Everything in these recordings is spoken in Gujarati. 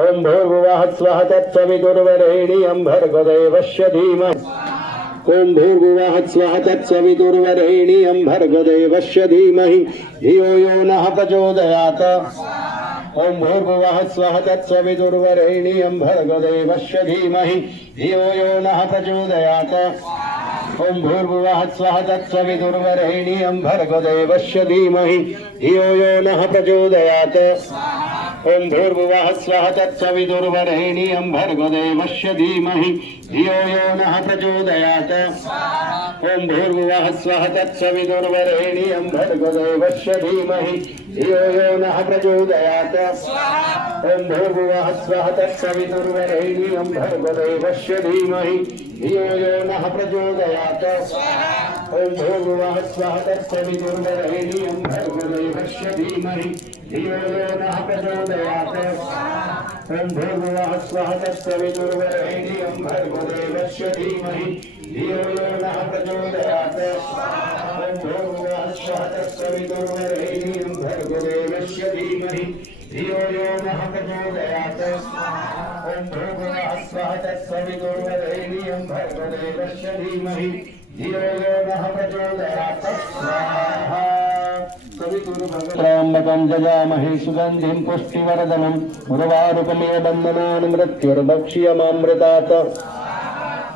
ओम भूर्भुवः स्वः तत्सवितुर्वरेण्यं भर्गो देवस्य धीमहि ओम भूर्भुवः स्वः तत्सवितुर्वरेण्यं भर्गो देवस्य धीमहि धियो यो नः प्रचोदयात् ओम भूर्भुवः स्वः तत्सवितुर्वरेण्यं भर्गो देवस्य धीमहि धियो यो नः प्रचोदयात् ओम भूर्भुवः स्वः तत्सवितुर्वरेण्यं भर्गो देवस्य धीमहि धियो यो नः प्रचोदयात् ओम भूर्भुवः स्वः तत्सवितुर्वरेण्यं भर्गो देवस्य धीमहि धियो यो नः प्रचोदयात् ओम भूर्भुवः स्वः तत्सवितुर्वरेण्यं भर्गो देवस्य धीमहि धियो यो नः प्रचोदयात् ओम भूर्भुवः स्वः तत्सवितुर्वरेण्यं भर्गो देवस्य धीमहि धियो यो नः प्रचोदयात् ओम भूर्भुवः स्वः तत्सवितुर्वरेण्यं भर्गो देवस्य धीमहि धियो यो नः प्रचोदयात् ओम भूर्भुवः स्वः तत्सवितुर्वरेण्यं भर्गो देवस्य धीमहि धियो यो नः प्रचोदयात् ओम भूर्भुवः स्वः तत्सवितुर्वरेण्यं भर्गो देवस्य धीमहि धियो यो नः प्रचोदयात् ओम भूर्भुवः स्वः तत्सवितुर्वरेण्यं भर्गो देवस्य धीमहि धियो यो नः प्रचोदयात् स्वाहा त्र्यम्बकं जजामहे सुगन्धिं पुष्टिवर्धनम् उर्वारुकमिव बन्धनान् मृत्युर्भक्ष्यमामृतात्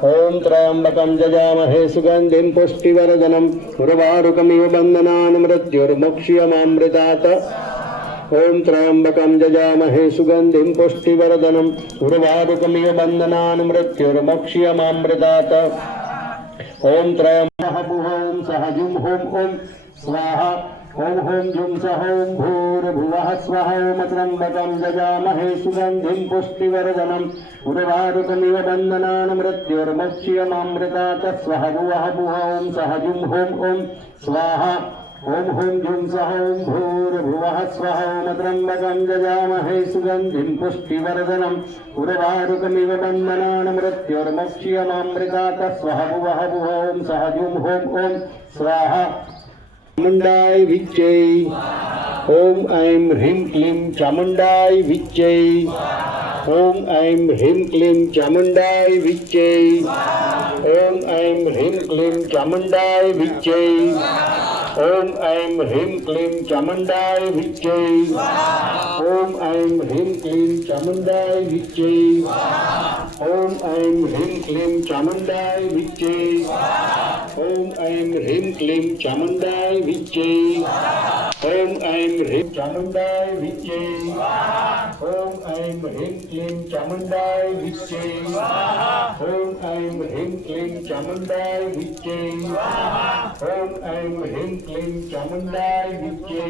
ओम त्र्यम्बकं जजामहे सुगन्धिं पुष्टिवर्धनम् उर्वारुकमिव बन्धनान् मृत्युर्भक्ष्यमामृतात् ओम त्र्यम्बकं जजामहे सुगन्धिं पुष्टिवर्धनम् उर्वारुकमिव बन्धनान् मृत्युर्भक्ष्यमामृतात् ओम त्र्यम्बकः पुहं सहजुं होम ओम स्वाहा ओम होम जुं सह ओम भूर्भुवः स्वः ओम त्र्यम्बकं जजामहे सुगन्धिं पुष्टिवर्धनम् उर्वारुकमिव बन्धनान् मृत्युर्भक्ष्यमामृतात् स्वः भुवः भुवः ओम सह जुं होम ओम स्वाहा ओम होम जुं सह ओम भूर्भुवः स्वः ओम त्र्यम्बकं जजामहे सुगन्धिं पुष्टिवर्धनम् उर्वारुकमिव बन्धनान् मृत्युर्भक्ष्यमामृतात् स्वः भुवः भुवः ओम सह जुं होम ओम स्वाहा चामुंडाय विच्चै ओम ऐं ह्रीं क्लीं चामुंडाय विच्चै ओम ऐं ह्रीं क्लीं चामुंडाय विच्चै ओम ऐं ह्रीं क्लीं चामुंडाय विच्चै ओम ऐं ह्रीं क्लीं चामुंडाय विच्चै ओम ऐं ह्रीं क्लीं चामुंडाय विच्चै ओम ऐं ह्रीं क्लीं चामुंडाय विच्चै ओम ऐं ह्रीं क्लीं चामुंडाय विच्चै ओम ऐं ह्रीं चामुंडाय विच्चै ओम ऐं ह्रीं क्लीं चामुंडाय विच्चै ओम ऐं ह्रीं क्लीं चामुंडाय विच्चै ओम ऐं ह्रीं क्लीं चामुंडाय विच्चै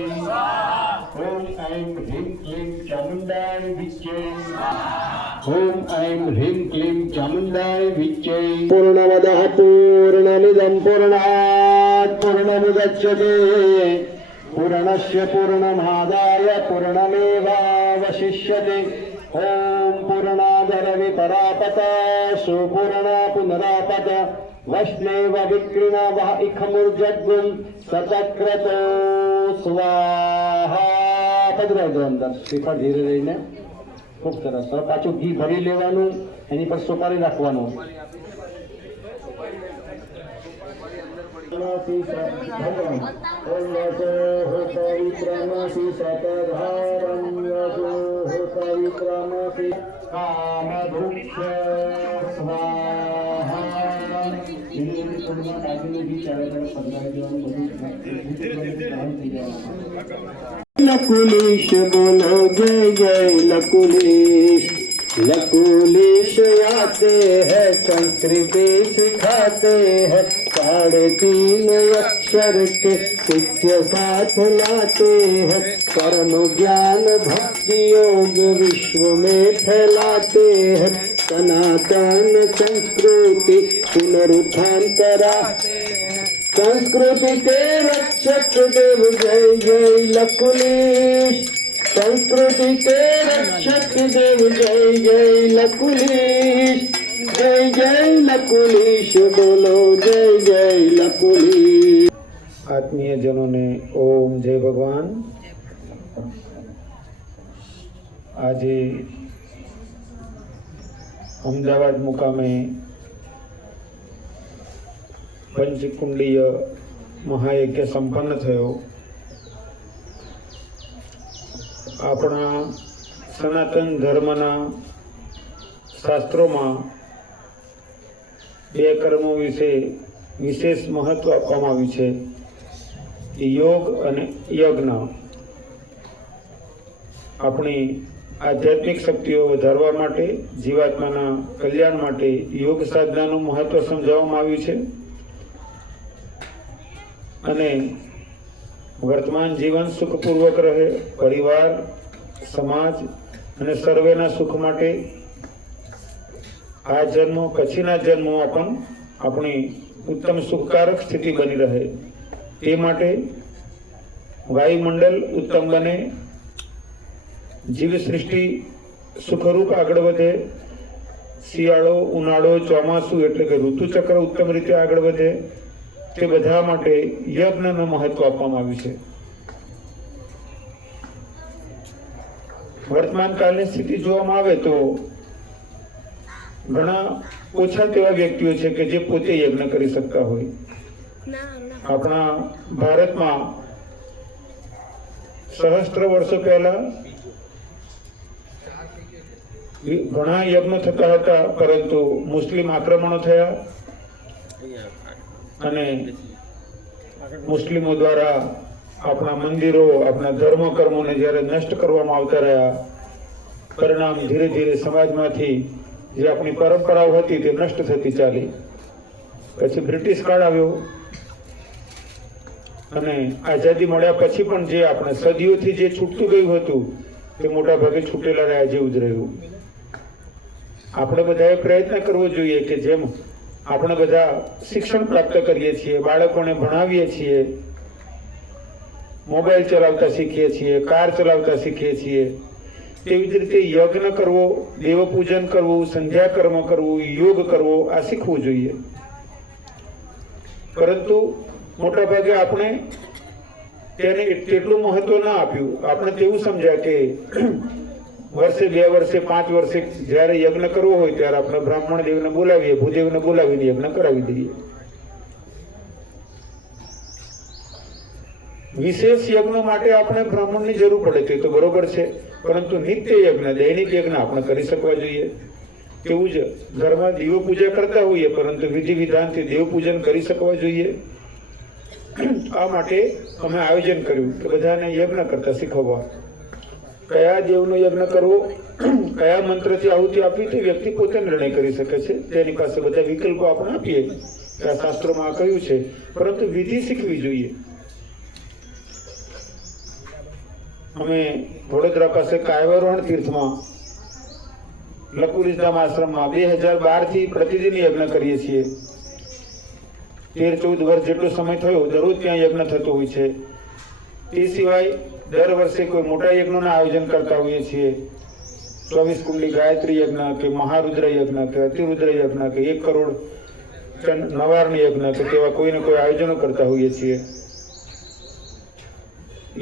ओम ऐं ह्रीं क्लीं चामुंडाय विच्चै ओम ऐं ह्रीं क्लीं चामुंडाय विच्चै पूर्णमदः पूर्णमिदं पूर्णात् पूर्णमुदच्यते पूर्णस्य पूर्णमादाय पूर्णमेवावशिष्यते ओम पूर्णादरविपरापत सुपूर्णा पुनरापत वैष्णव विक्रीणा वह इखमुर्जगुं सचक्रतो स्वाहा પધરાવજો અંદર શ્રીફળ ધીરે રહીને ખૂબ સરસ પાછું ઘી ભરી લેવાનું એની પર સોપારી રાખવાનું लकुलीश बोलो जय जय लकुलीश लकुलीश आते हैं संस्कृति सिखाते हैं 3.5 अक्षर के शिष्य साथ लाते हैं कर्म ज्ञान भक्ति योग विश्व में फैलाते हैं सनातन संस्कृति पुनरुत्थान कराते हैं संस्कृति के रक्षक देव जय जय लकुलीश संस्कृति के रक्षक देव जय जय लकुलीश जय जय लकुलीश बोलो जय जय लकुलीश। आत्मीय जनों ने ओम जय भगवान। आज અમદાવાદ મુકામે પંચકુંડીય મહાયજ્ઞ સંપન્ન થયો. આપણા સનાતન ધર્મના શાસ્ત્રોમાં બે કર્મો વિશે વિશેષ મહત્વ આપવામાં આવ્યું છે, યોગ અને યજ્ઞ. આપણી આધ્યાત્મિક શક્તિઓ વધારવા માટે, જીવાત્માના કલ્યાણ માટે યોગ સાધનાનું મહત્વ સમજાવવામાં આવ્યું છે. અને વર્તમાન જીવન સુખપૂર્વક રહે, પરિવાર, સમાજ અને સર્વેના સુખ માટે આ જન્મ પછીના જન્મોમાં પણ આપણી ઉત્તમ સુખકારક સ્થિતિ બની રહે તે માટે વાયુમંડળ ઉત્તમ બને, જીવસૃષ્ટિ સુખરૂપ આગળ વધે, શિયાળો, ઉનાળો, ચોમાસું એટલે કે ઋતુચક્ર ઉત્તમ રીતે આગળ વધે, તે બધા માટે યજ્ઞનું મહત્વ આપવામાં આવ્યું છે. વર્તમાન કાળની સ્થિતિ જોવામાં આવે તો ઘણા ઓછા તેવા વ્યક્તિઓ છે કે જે પોતે યજ્ઞ કરી શકતા હોય. આપણા ભારતમાં સહસ્ત્ર વર્ષો પહેલા ઘણા યજ્ઞ થતા હતા, પરંતુ મુસ્લિમ આક્રમણો થયા અને મુસ્લિમો દ્વારા આપણા મંદિરો, આપણા ધર્મ કર્મોને જ્યારે નષ્ટ કરવામાં આવતા રહ્યા, પરિણામ ધીરે ધીરે સમાજમાંથી જે આપણી પરંપરાઓ હતી તે નષ્ટ થતી ચાલી. પછી બ્રિટિશ કાળ આવ્યો અને આઝાદી મળ્યા પછી પણ જે આપણે સદીઓથી જે છૂટતું ગયું હતું તે મોટા ભાગે છૂટેલા રહ્યા જેવું જ રહ્યું. આપણે બધાએ પ્રયત્ન કરવો જોઈએ કે જેમ આપણે બધા શિક્ષણ પ્રાપ્ત કરીએ છીએ, બાળકોને ભણાવીએ છીએ, મોબાઈલ ચલાવતા શીખીએ છીએ, કાર ચલાવતા શીખીએ છીએ, તેવી જ રીતે યજ્ઞ કરવો, દેવપૂજન કરવું, સંધ્યા કર્મ કરવું, યોગ કરવો આ શીખવું જોઈએ. પરંતુ મોટા ભાગે આપણે તેને તેટલું મહત્વ ના આપ્યું. આપણે તેવું સમજ્યા કે વર્ષે, 2 વર્ષે, 5 વર્ષે જ્યારે યજ્ઞ કરવો હોય ત્યારે આપણે બ્રાહ્મણ દેવને બોલાવીએ, ભૂદેવને બોલાવીને યજ્ઞ કરાવી દઈએ. વિશેષ યજ્ઞ માટે આપણે બ્રાહ્મણની જરૂર પડે તે તો બરોબર છે, પરંતુ નિત્ય યજ્ઞ, દૈનિક યજ્ઞ આપણે કરી શકવા જોઈએ. તેવું જ ઘરમાં દેવ પૂજા કરતા હોઈએ, પરંતુ વિધિ વિધાનથી દેવ પૂજન કરી શકવા જોઈએ. આ માટે અમે આયોજન કર્યું કે બધાને યજ્ઞ કરતા શીખવવા. કયા દેવનો યજ્ઞ કરવો, કયા મંત્રથી આહુતિ આપવી તે વ્યક્તિ પોતે નિર્ણય કરી શકે છે. તેની પાસે બધા વિકલ્પો આપણે આપીએ કે આ શાસ્ત્રોમાં કહ્યું છે, પરંતુ વિધિ શીખવી જોઈએ. અમે વડોદરા પાસે કાયવરોહણ તીર્થમાં લકુલિધામ આશ્રમમાં 2012 થી પ્રતિદિન યજ્ઞ કરીએ છીએ. 13-14 વર્ષ જેટલો સમય થયો, દરરોજ ત્યાં યજ્ઞ થતો હોય છે. તે સિવાય દર વર્ષે કોઈ મોટા યજ્ઞોના આયોજન કરતા હોઈએ છીએ. 24 કુંડલી ગાયત્રી યજ્ઞ કે મહારુદ્ર યજ્ઞ કે અતિરુદ્ર યજ્ઞ કે 1 કરોડ નવાર્ણ યજ્ઞ કે તેવા કોઈને કોઈ આયોજનો કરતા હોઈએ છીએ.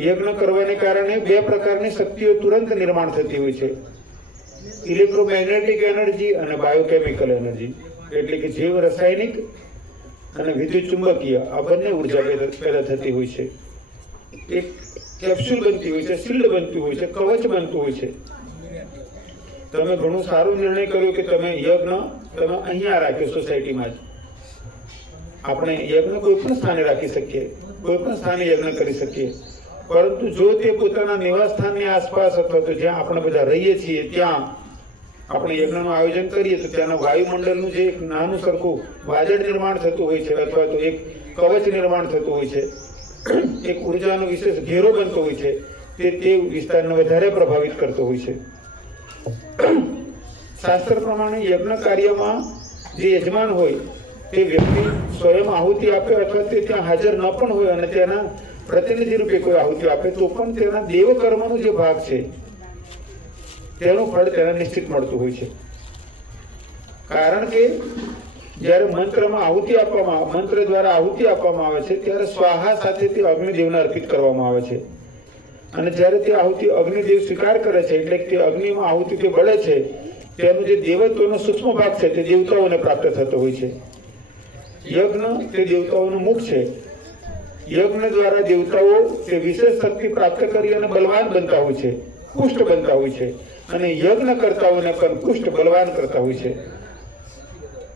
યજ્ઞ કરવાને કારણે 2 પ્રકારની શક્તિઓ તુરંત નિર્માણ થતી હોય છે, ઇલેક્ટ્રોમેગ્નેટિક એનર્જી અને બાયોકેમિકલ એનર્જી. એટલે કે જીવ રાસાયણિક અને વિદ્યુત ચુંબકીય આ બંને ઉર્જા પેદા થતી હોય છે. એક કેપ્સ્યુલ બનતી હોય છે, શિલ્ડ બનતી હોય છે, કવચ બનતું હોય છે. તમે ઘણું સારું નિર્ણય કર્યો કે તમે યજ્ઞ તમે અહીંયા રાખ્યો સોસાયટીમાં જ. આપણે યજ્ઞ કોઈ પણ સ્થાને રાખી શકીએ, કોઈ પણ સ્થાને યજ્ઞ કરી શકીએ, પરંતુ જો તે પોતાના નિવાસ સ્થાનની આસપાસ અથવા તો જ્યાં આપણે બધા રહીએ છીએ ત્યાં આપણે યજ્ઞનું આયોજન કરીએ તો ત્યાંના વાયુમંડળનું જે એક નાનું સરખું વાદળ નિર્માણ થતું હોય છે, અથવા તો એક કવચ નિર્માણ થતું હોય છે, એક ઉર્જાનો વિશેષ ઘેરો બનતો હોય છે, તે વિસ્તારને વધારે પ્રભાવિત કરતો હોય છે. શાસ્ત્ર પ્રમાણે યજ્ઞ કાર્યમાં જે યજમાન હોય તે વ્યક્તિ સ્વયં આહુતિ આપે અથવા તે ત્યાં હાજર ન પણ હોય અને તેના પ્રતિનિધિ રૂપે કોઈ આહુતિ આપે તો પણ તેના દેવ કર્મનો જે ભાગ છે તેનું ફળ તેને નિશ્ચિત મળતું હોય છે. કારણ કે જ્યારે મંત્રમાં આહુતિ આપવામાં, મંત્ર દ્વારા આહુતિ આપવામાં આવે છે ત્યારે સ્વાહા સાથે તે અગ્નિદેવને અર્પિત કરવામાં આવે છે. અને જ્યારે તે આહુતિ અગ્નિદેવ સ્વીકાર કરે છે, એટલે કે તે અગ્નિમાં આહુતિ તે બળે છે, તેનું જે દેવત્વનો સૂક્ષ્મ ભાગ છે તે દેવતાઓને પ્રાપ્ત થતો હોય છે. યજ્ઞ તે દેવતાઓનું મુખ છે. યજ્ઞ દ્વારા દેવતાઓ તે વિશેષ શક્તિ પ્રાપ્ત કરી અને બલવાન બનતા હોય છે, પુષ્ટ બનતા હોય છે, અને યજ્ઞ કરતાઓને પણ પુષ્ટ બલવાન કરતા હોય છે.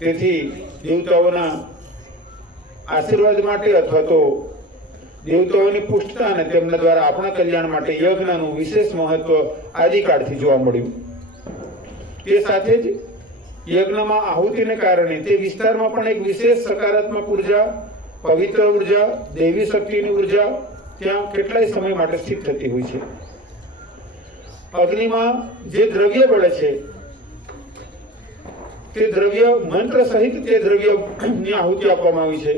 તેથી દેવતાઓના આશીર્વાદ માટે અથવા તો દેવતાઓની પુષ્ટતા અને તેમના દ્વારા આપણા કલ્યાણ માટે યજ્ઞનું વિશેષ મહત્વ આદિકાળથી જોવા મળ્યું. તે સાથે જ યજ્ઞમાં આહુતિને કારણે તે વિસ્તારમાં પણ એક વિશેષ સકારાત્મક ઉર્જા, પવિત્ર ઉર્જા, દેવી શક્તિની ઉર્જા ત્યાં કેટલાય સમય માટે સ્થિત થતી હોય છે. અગ્નિમાં જે દ્રવ્ય બળે છે તે દ્રવ્ય મંત્ર સહિત તે દ્રવ્યની આહુતિ આપવામાં આવી છે.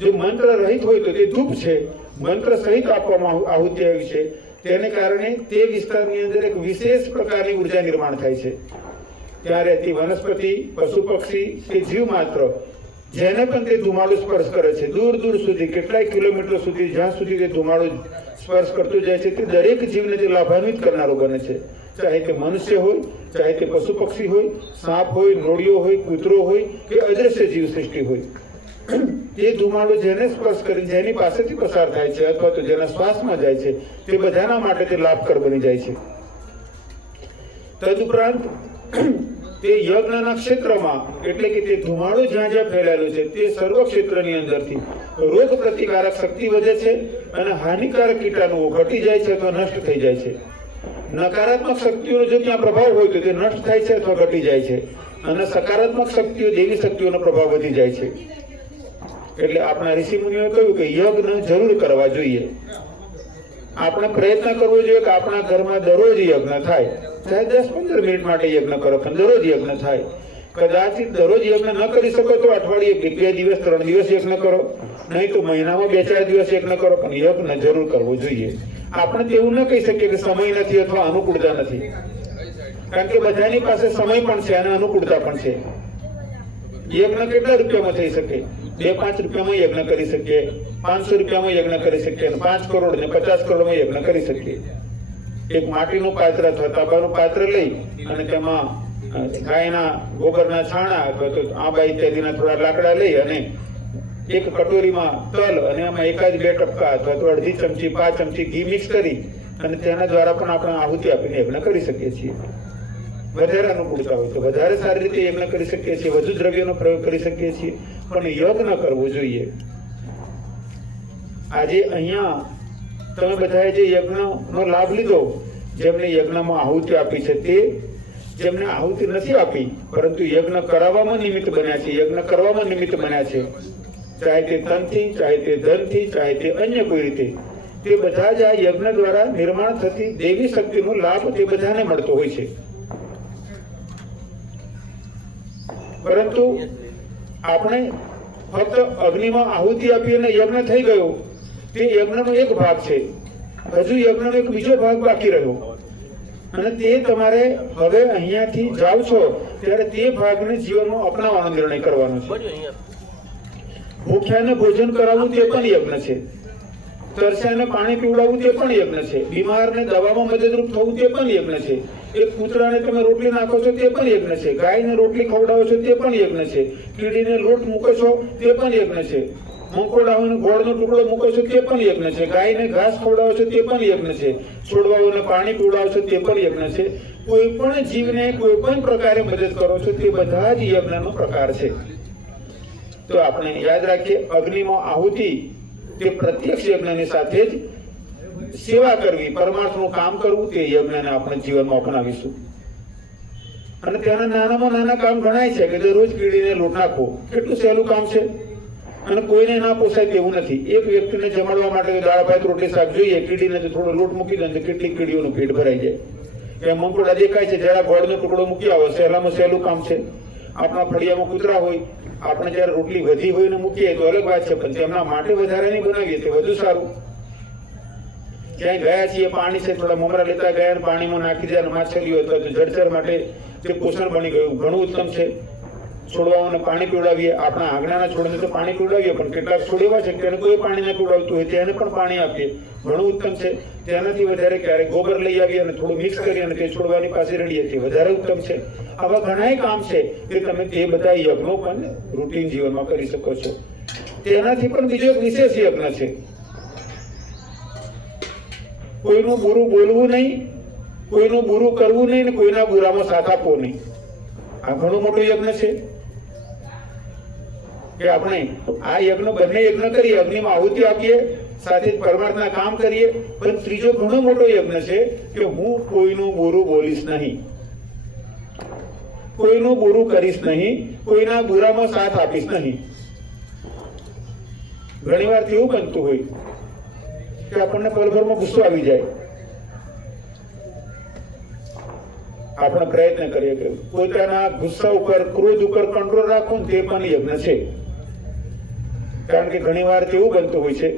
જો મંત્ર રહિત હોય તો તે ધૂપ છે, મંત્ર સહિત આપવામાં આહુતિ આવી છે. તેને કારણે તે વિસ્તારની અંદર એક વિશેષ પ્રકારની ઉર્જા નિર્માણ થાય છે. ત્યાં રહેતી વનસ્પતિ, પશુ પક્ષી કે જીવ માત્ર જેને પણ તે ધુમાડો સ્પર્શ કરે છે, દૂર દૂર સુધી કેટલાય કિલોમીટર સુધી જ્યાં સુધી તે ધુમાડો સ્પર્શ કરતો જાય છે, તે દરેક જીવને તે લાભાન્વિત કરનારો બને છે. ચાહે તે મનુષ્ય હોય, ચાહે તે પશુ પક્ષી હોય, સાપ હોય, નોળિયો હોય, કૂતરો હોય કે અદ્રશ્ય જીવ સૃષ્ટિ હોય, તે ધુમાડો જેને સ્પર્શ કરી જેની પાસેથી પસાર થાય છે અથવા તો જેના શ્વાસમાં જાય છે તે બધાના માટે તે લાભકર બની જાય છે. તદુપરાંત તે યજ્ઞના ક્ષેત્રમાં એટલે કે તે ધુમાડો જ્યાં જ્યાં ફેલાયેલો છે તે સર્વ ક્ષેત્રની અંદરથી રોગ પ્રતિકારક શક્તિ વધે છે અને હાનિકારક કીટાણુઓ ઘટી જાય છે અથવા નષ્ટ થઈ જાય છે. નકારાત્મક શક્તિઓનો જો ત્યાં પ્રભાવ હોય તો તે નષ્ટ થાય છે અથવા ઘટી જાય છે, અને સકારાત્મક શક્તિઓ, દેવી શક્તિઓનો પ્રભાવ વધી જાય છે. એટલે આપણા ઋષિ મુનિઓએ કહ્યું કે યજ્ઞ જરૂર કરવા જોઈએ. આપણે પ્રયત્ન કરવો જોઈએ કે આપણા ઘરમાં દરરોજ યજ્ઞ થાય. ચાહે 10-15 મિનિટ માટે યજ્ઞ કરો, પણ દરરોજ યજ્ઞ થાય. કદાચિત દરરોજ યજ્ઞ ન કરી શકો તો અઠવાડિયે 2 દિવસ 3 દિવસ યજ્ઞ કરો, નહીં તો મહિનામાં 2-4 દિવસ યજ્ઞ કરો, પણ યજ્ઞ જરૂર કરવો જોઈએ. આપણે તેવું ન કહી શકીએ કે સમય નથી અથવા અનુકૂળતા નથી, કારણ કે બધાની પાસે સમય પણ છે અને અનુકૂળતા પણ છે. યજ્ઞ કેટલા રૂપિયામાં થઈ શકે? 2-5 રૂપિયામાં યજ્ઞ કરી શકીએ, 500 રૂપિયામાં યજ્ઞ કરી શકીએ, 5 કરોડ ને 50 કરોડમાં યજ્ઞ કરી શકીએ. એક માટીનું પાત્ર અથવા તાંબાનું પાત્ર લઈ અને તેમાં ગાયના ગોબરના છાણા અથવા તો આંબા ઇત્યાદિના થોડા લાકડા લઈ અને એક કટોરીમાં તલ અને એમાં 1-2 ટપકા અથવા તો અડધી ચમચી 5 ચમચી ઘી મિક્સ કરી અને તેના દ્વારા પણ આપણે આહુતિ આપીને યજ્ઞ કરી શકીએ છીએ. વધારે અનુકૂળતા હોય તો વધારે સારી રીતે યજ્ઞ કરી શકીએ છીએ, વધુ દ્રવ્યનો પ્રયોગ કરી શકીએ છીએ, પણ યજ્ઞ કરવો જોઈએ. આજે અહીંયા તમે બધાએ જે યજ્ઞનો લાભ લીધો, જેમને યજ્ઞમાં આહુતિ આપી છે, તે જેમને આહુતિ નથી આપી પરંતુ યજ્ઞ કરાવવામાં નિમિત્ત બન્યા છે, યજ્ઞ કરવામાં નિમિત્ત બન્યા છે, ચાહે તે તનથી, ચાહે તે ધનથી, ચાહે તે અન્ય કોઈ રીતે, તે બધા જ આ યજ્ઞ દ્વારા નિર્માણ થતી દેવી શક્તિનો લાભ તે બધાને મળતો હોય છે. પરંતુ આપણે ફક્ત અગ્નિમાં આહુતિ આપી અને યજ્ઞ થઈ ગયો, તે યજ્ઞનો એક ભાગ છે. હજુ યજ્ઞનો એક બીજો ભાગ બાકી રહ્યો, અને તે તમારે હવે અહીંયાથી જાઓ છો ત્યારે તે ભાગને જીવનમાં અપનાવવાનો નિર્ણય કરવાનો છે. ભૂખ્યાને ભોજન કરાવવું તે પણ યજ્ઞ છે, તરસ્યાને પાણી પીવડાવવું તે પણ યજ્ઞ છે, બીમારને દવામાં મદદરૂપ થવું તે પણ યજ્ઞ છે, એક કૂતરાને તમે રોટલી નાખો છો તે પણ યજ્ઞ છે, ગાયને રોટલી ખવડાવો છો તે પણ યજ્ઞ છે, કીડીને લોટ મૂકો છો તે પણ યજ્ઞ છે, મંકોડાઓને ગોળનો ટુકડો મૂકો છો તે પણ યજ્ઞ છે, ગાયને ઘાસ ખવડાવો છો તે પણ યજ્ઞ છે, છોડવાઓને પાણી પીવડાવો છો તે પણ યજ્ઞ છે. કોઈ પણ જીવને કોઈ પણ પ્રકારે મદદ કરો છો તે બધા જ યજ્ઞનો પ્રકાર છે. તો આપણે યાદ રાખીએ, અગ્નિમાં આહુતિ તે પ્રત્યક્ષ યજ્ઞની સાથે જ સેવા કરવી, પરમાર્થનું કામ કરવું, તે યજ્ઞને આપણે જીવનમાં અપનાવીશું. અને તેના નાનામાં નાના કામ ગણાય છે કે દરરોજ કીડીને લોટ નાખવો. કેટલું સહેલું કામ છે અને કોઈને ના પોસાય તેવું નથી. એક વ્યક્તિને જમાડવા માટે દાળ ભાત રોટલી શાક જોઈએ, કીડીને તો થોડો લોટ મૂકી દે તો કેટલીક કીડીઓનું પેટ ભરાઈ જાય. એ મંકોડા દેખાય છે, જરા ગોળનો ટુકડો મૂકી આવો, સહેલામાં સહેલું કામ છે. આપણા ફળિયામાં કૂતરા હોય, આપણે જયારે રોટલી વધી હોય ને મૂકીએ તો અલગ વાત છે, પણ તેમના માટે વધારાની બનાવીએ તો વધુ સારું. ક્યાંય ગયા છીએ, પાણી છે, થોડા મમરા લેતા ગયા, પાણીમાં નાખી દે અને માછલીઓ અથવા તો જળચર માટે તે પોષણ બની ગયું, ઘણું ઉત્તમ છે. છોડવાઓને પાણી પીવડાવીએ. આપણા આંગણાના છોડને તો પાણી પીવડાવીએ, પણ કેટલાક છોડ એવા છે કે એને કોઈ પાણી ના પીવડાવતું હોય તેને પણ પાણી આપીએ, ઘણું ઉત્તમ છે. તેનાથી વધારે ક્યારેક ગોબર લઈ આવીએ અને થોડું મિક્સ કરી અને તે છોડવાની પાસે રેડીએ, તે વધારે ઉત્તમ છે. આવા ઘણાય કામ છે કે તમે તે બધા યજ્ઞો પણ રૂટીન જીવનમાં કરી શકો છો. તેનાથી પણ બીજો એક વિશેષ યજ્ઞ છે, કોઈનું બુરું બોલવું નહીં, કોઈનું બુરું કરવું નહીં, ને કોઈના બુરામાં સાથ આપવો નહીં. આ ઘણો મોટો યજ્ઞ છે કે આપણે આ યજ્ઞ બંને યજ્ઞ કરીએ, અગ્નિમાં આહુતિ આપીએ, સાથે જ પરમાર્થના કામ કરીએ. પણ ત્રીજો ઘણો મોટો યજ્ઞ છે કે હું કોઈનું બુરું બોલીશ નહીં, કોઈનું બુરું કરીશ નહીં, કોઈના બુરામાં સાથ આપીશ નહીં. ઘણી વાર એવું બનતું હોય કે આપણને પલભરમાં ગુસ્સો આવી જાય, આપણે પ્રયત્ન કરીએ કે પોતાના ગુસ્સા ઉપર, ક્રોધ ઉપર કંટ્રોલ રાખવો, તે પણ યજ્ઞ છે. કારણ કે ઘણી વાર એવું બનતું હોય છે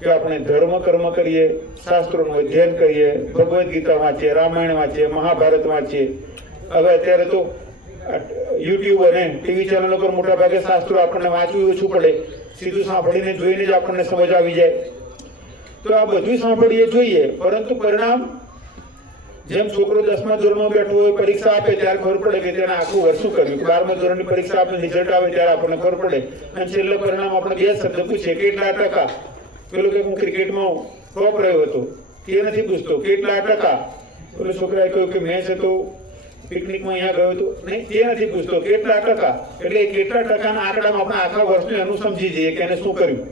કે આપણે ધર્મ કર્મ કરીએ, શાસ્ત્રોનું અધ્યયન કરીએ, ભગવદ્ ગીતા વાંચીએ, રામાયણ વાંચીએ, મહાભારત વાંચીએ. હવે અત્યારે તો યુટ્યુબ અને ટીવી ચેનલો પર મોટા ભાગે શાસ્ત્રો આપણને વાંચવું ઓછું પડે, સીધું સાંભળીને જોઈને જ આપણને સમજ આવી જાય. તો આ બધું સાંભળીએ, જોઈએ, પરંતુ પરિણામ જેમ છોકરો 10મા ધોરણમાં બેઠો હોય, પરીક્ષા આપે ત્યારે ખબર પડે કે તેને આખું વર્ષ શું કર્યું. 12મા ધોરણની પરીક્ષા આપે, રિઝલ્ટ આવે ત્યારે આપણને ખબર પડે, અને છેલ્લે પરિણામ આપણે 2 શબ્દ પૂછે, કેટલા ટકા. પેલો કે હું ક્રિકેટમાં ટોપ રહ્યો હતો, તે નથી પૂછતો કેટલા ટકા. પેલો છોકરાએ કહ્યું કે મેં છે તો પિકનિકમાં અહીંયા ગયો હતો, નહીં, તે નથી પૂછતો કેટલા ટકા. એટલે કેટલા ટકાના આંકડામાં આપણે આખા વર્ષનું એનું સમજી જઈએ કે એને શું કર્યું,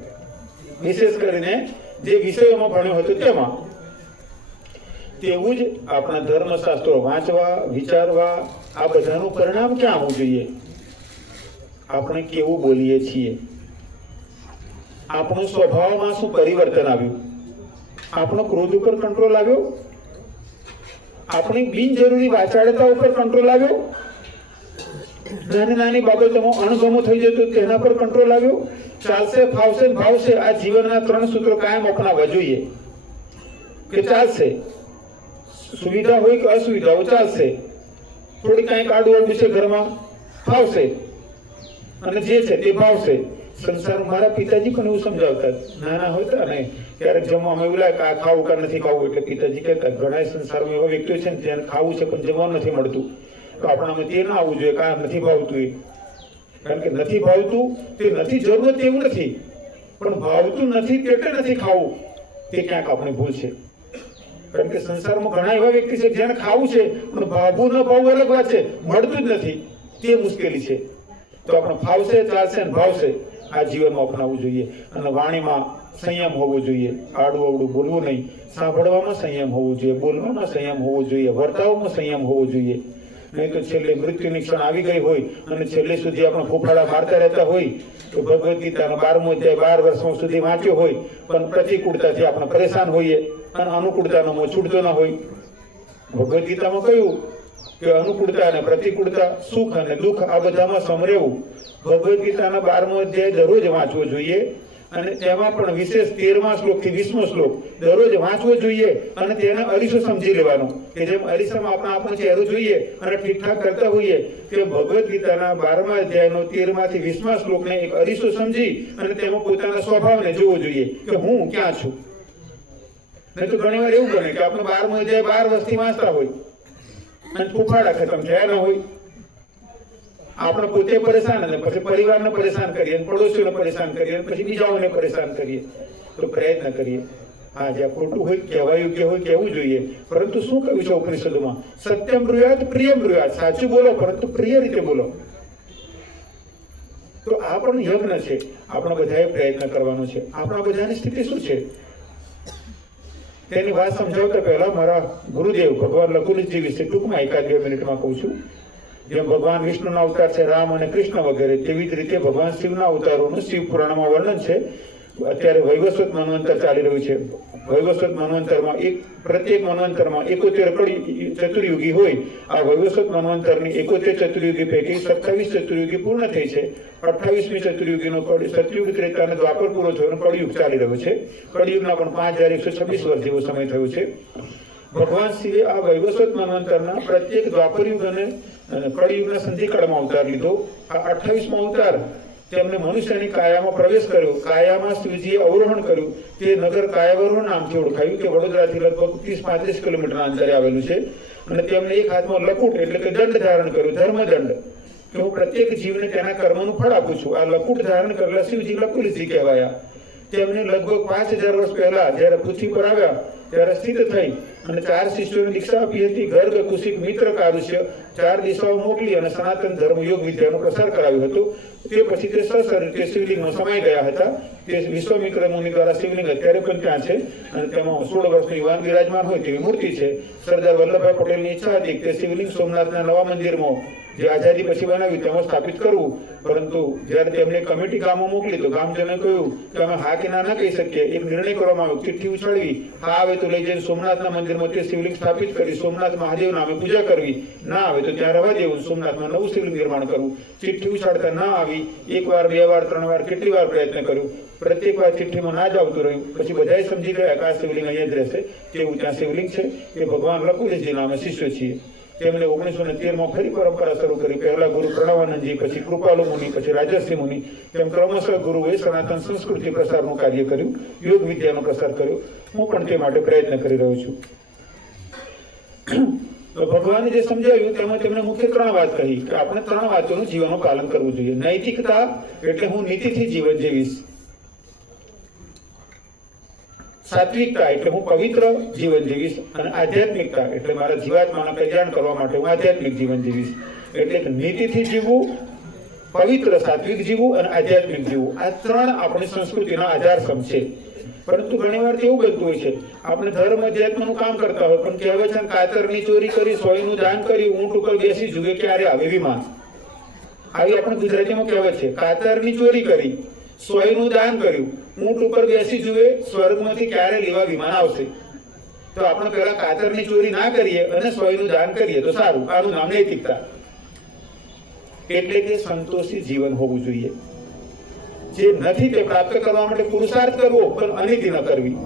વિશેષ કરીને જે વિષયોમાં ભણ્યો હતો તેમાં. તેવું જ આપણા ધર્મશાસ્ત્રો વાંચવા, વિચારવા, આ બધાનું પરિણામ ક્યાં આવવું જોઈએ? આપણે કેવું બોલીએ છીએ, આપણું સ્વભાવમાં શું પરિવર્તન આવ્યું, આપણો ક્રોધ ઉપર કંટ્રોલ આવ્યો, આપણી બિનજરૂરી વાચાળતા ઉપર કંટ્રોલ આવ્યો, નાની નાની બાબતોમાં અણગમો થઈ જતો તેના પર કંટ્રોલ આવ્યો. ચાલશે, ફાવશે, ભાવશે, આ જીવનના 3 સૂત્રો કાયમ અપનાવવા જોઈએ કે ચાલશે, સુવિધા હોય કે અસુવિધાઓ ચાલશે, થોડી કાંઈક આડું છે ઘરમાં, ફાવશે, અને જે છે તે ભાવશે. સંસાર, મારા પિતાજી પણ એવું સમજાવતા, નાના હોતા ને ક્યારેક જમવામાં એવું લાગે કે આ ખાવું કે નથી ખાવું, એટલે પિતાજી કહેતા ઘણા સંસારમાં એવા વ્યક્તિઓ છે ને જેને ખાવું છે પણ જમવાનું નથી મળતું, તો આપણામાં તે ના આવવું જોઈએ કે આ નથી ભાવતું એ. કારણ કે નથી ભાવતું તે નથી જરૂરત એવું નથી, પણ ભાવતું નથી એટલે નથી ખાવું, તે ક્યાંક આપણી ભૂલ છે. કારણ કે સંસારમાં ઘણા એવા વ્યક્તિ છે જેને ખાવું છે પણ ભાવવું ન ભાવવું અલગ વાત છે, મળતું જ નથી, તે મુશ્કેલી છે. તો આપણે ફાવશે, ચાલશે અને ભાવશે આ જીવનમાં અપનાવવું જોઈએ. અને વાણીમાં સંયમ હોવો જોઈએ, આડું અવડું બોલવું નહીં, સાંભળવામાં સંયમ હોવો જોઈએ, બોલવામાં સંયમ હોવો જોઈએ, વર્તાવમાં સંયમ હોવો જોઈએ. નહીં તો છેલ્લે મૃત્યુની ક્ષણ આવી ગઈ હોય અને છેલ્લે સુધી આપણે ફોફાડા મારતા રહેતા હોય તો ભગવદ્ ગીતાનો 12મો અધ્યાય 12 વર્ષો સુધી વાંચ્યો હોય પણ પ્રતિકૂળતાથી આપણે પરેશાન હોઈએ અને અનુકૂળતાનો મોહ છૂટતો ના હોય. ભગવદ્ ગીતામાં કહ્યું કે અનુકૂળતા અને પ્રતિકૂળતા, સુખ અને દુઃખ, આ બધામાં સમરેવું. ભગવદ્ ગીતાના 12મો અધ્યાય દરરોજ વાંચવો જોઈએ, અને તેમાં પણ વિશેષ 13મા શ્લોકથી 20મો શ્લોક દરરોજ વાંચવો જોઈએ, અને તેને અરીસો સમજી લેવાનો કે જેમ અરીસામાં આપણો ચહેરો જોઈએ અને ઠીકઠાક કરતા હોઈએ તે ભગવદ્ ગીતાના 12મા અધ્યાયનો 13માથી 20મા શ્લોકને એક અરીસો સમજી અને તેમાં પોતાના સ્વભાવને જોવો જોઈએ કે હું ક્યાં છું. નહીં તો ઘણી વાર એવું બને કે આપણે 12મો અધ્યાય 12 વર્ષથી વાંચતા હોય અને ફૂફાડા ખતમ થયા ન હોય, આપણે પોતે પરેશાન અને પછી પરિવારને પરેશાન કરીએ, પડોશીઓને પરેશાન કરીએ, પછી બીજાઓને પરેશાન કરીએ. તો પ્રયત્ન કરીએ, હા જ્યાં ખોટું હોય, કહેવા યોગ્ય હોય કહેવું જોઈએ, પરંતુ શું કહ્યું છે ઉપનિષદોમાં? સત્યમ બ્રુયાત પ્રિયમ બ્રુયાત, સાચું બોલો પરંતુ પ્રિય રીતે બોલો. તો આ પણ યજ્ઞ છે, આપણે બધાએ પ્રયત્ન કરવાનો છે. આપણા બધાની સ્થિતિ શું છે તેની વાત સમજાવતા પહેલા મારા ગુરુદેવ ભગવાન લઘુલિશજી વિશે ટૂંકમાં 1-2 મિનિટમાં કહું છું. જેમ ભગવાન વિષ્ણુના અવતાર છે રામ અને કૃષ્ણ વગેરે, તેવી જ રીતે ભગવાન શિવના અવતારોનું શિવ પુરાણમાં વર્ણન છે. અત્યારે વૈવસ્વત મન્વંતર ચાલી રહ્યું છે. વૈવસ્વત મન્વંતરમાં પ્રત્યેક મન્વંતરમાં 71 ચતુર્યુગી હોય. આ વૈવસ્વત મન્વંતરની 71 ચતુર્યુગી પૈકી 27 ચતુર્યુગી પૂર્ણ થઈ છે. 28મી ચતુર્યુગીનો સતયુગ, ત્રેતા અને દ્વાપર પૂરો થયો, કળિયુગ ચાલી રહ્યો છે. કળિયુગના પણ 5126 વર્ષ જેવો સમય થયો છે. ભગવાન શિવે આ વૈવસ્વત મન્વંતરના પ્રત્યેક દ્વાપરયુગ અને કળિયુગના સંધિકાળમાં અવતાર લીધો. આ 28મો અવતાર તેમણે મનુષ્યની કાયામાં પ્રવેશ કર્યો. કાયામાં શિવજીએ અવરોહણ કર્યું. તે નગર કાયાવરોહણ નામથી ઓળખાયું, કે વડોદરાથી લગભગ 30-35 કિલોમીટરના અંતરે આવેલું છે. અને તેમણે એક હાથમાં લકુટ એટલે કે દંડ ધારણ કર્યો, ધર્મદંડ, કે હું પ્રત્યેક જીવને તેના કર્મનું ફળ આપું છું. આ લકુટ ધારણ કરેલા શિવજી લકુલજી કહેવાયા. તેમને લગભગ 5000 વર્ષ પહેલા જ્યારે પૃથ્વી પર આવ્યા ત્યારે સ્થિત થઈ અને 4 શિષ્યોને દીક્ષા આપી હતી. ગર્ગ, કુશિક, મિત્ર, કારુષ્ય 4 દિશાઓ મોકલી અને સનાતન ધર્મ યોગ વિદ્યાનો પ્રસાર કરાવ્યો હતો. તે પછી તે સશરીર તે શિવલિંગમાં સમાઈ ગયા હતા. તે વિશ્વામિત્ર મુનિ દ્વારા શિવલિંગ અત્યારે પણ ત્યાં છે અને તેમાં 16 વર્ષની યુવાન વિરાજમાન હોય તેવી મૂર્તિ છે. સરદાર વલ્લભભાઈ પટેલની ઈચ્છા હતી કે શિવલિંગ સોમનાથના નવા મંદિરમાં જે આઝાદી પછી બનાવ્યું તેમાં સ્થાપિત કરવું, પરંતુ જ્યારે તેમને કમિટી ગામમાં મોકલી તો ગામજનોએ કહ્યું કે અમે હા કે ના કહી શકીએ. એક નિર્ણય કરવામાં આવ્યો, ચિઠ્ઠી ઉછાળવી, હા આવે તો લઈ જઈને સોમનાથના મંદિરમાં તે શિવલિંગ સ્થાપિત કરી સોમનાથ મહાદેવ નામે પૂજા કરવી, ના આવે તો ત્યાં રહેવા દેવું, સોમનાથમાં નવું શિવલિંગ નિર્માણ કરવું. ચિઠ્ઠી ઉછાળતા ના આવી. 1 વાર, 2 વાર, 3 વાર, કેટલી વાર પ્રયત્ન કર્યો, પ્રત્યેક વાર ચિઠ્ઠીમાં ના જ આવતું રહ્યું. પછી બધાએ સમજી ગયા કે આ શિવલિંગ અહીંયા જ રહેશે. તેવું ત્યાં શિવલિંગ છે. એ ભગવાન લકુલજીના અમે શિષ્ય છીએ. તેમણે 1913માં ફરી પરંપરા શરૂ કરી. પહેલા ગુરુ પ્રણવાનંદજી, પછી કૃપાલુ મુનિ, પછી રાજર્ષિ મુનિ, તેમ ક્રમશઃ ગુરુએ સનાતન સંસ્કૃતિ પ્રસારનું કાર્ય કર્યું, યોગ વિદ્યાનો પ્રસાર કર્યો. હું પણ તે માટે પ્રયત્ન કરી રહ્યો છું. તો ભગવાને જે સમજાવ્યું તેમાં તેમણે મુખ્ય 3 વાત કહી કે આપણે 3 વાતોનું જીવનનું પાલન કરવું જોઈએ. નૈતિકતા એટલે હું નીતિથી જીવન જીવીશ. સાત્વિકતા એટલે હું પવિત્ર જીવન જીવીશ. અને આધ્યાત્મિકતા એટલે મારા જીવાત્માના કલ્યાણ કરવા માટે હું આધ્યાત્મિક જીવન જીવીશ. એટલે નીતિથી જીવવું, પવિત્ર સાત્વિક જીવવું અને આધ્યાત્મિક જીવવું, આ 3 આપણી સંસ્કૃતિના આધારસ્તંભ છે. પરંતુ ઘણી વાર એવું બનતું હોય છે, આપણે ધર્મ અધ્યાત્મનું કામ કરતા હોય પણ કહેવાય છે કાતરની ચોરી કરી, સોયનું દાન કરી, ઊંટ ઉપર બેસી જુએ ક્યારે આવે વિમાન. આવી આપણે ગુજરાતીમાં કહેવત છે, કાતરની ચોરી કરી, સોયનું દાન કર્યું, ઊંટ ઉપર બેસી જુએ સ્વર્ગમાંથી ક્યારે લેવા વિમાન આવશે. તો આપણે પહેલા કાતરની ચોરી ના કરીએ અને સોયનું દાન કરીએ તો સારું. આનું નામ નૈતિકતા. એટલે કે સંતોષી જીવન હોવું જોઈએ. જે નથી તે પ્રાપ્ત કરવા માટે પુરુષાર્થ કરવો પણ અનિતિ ન કરવી,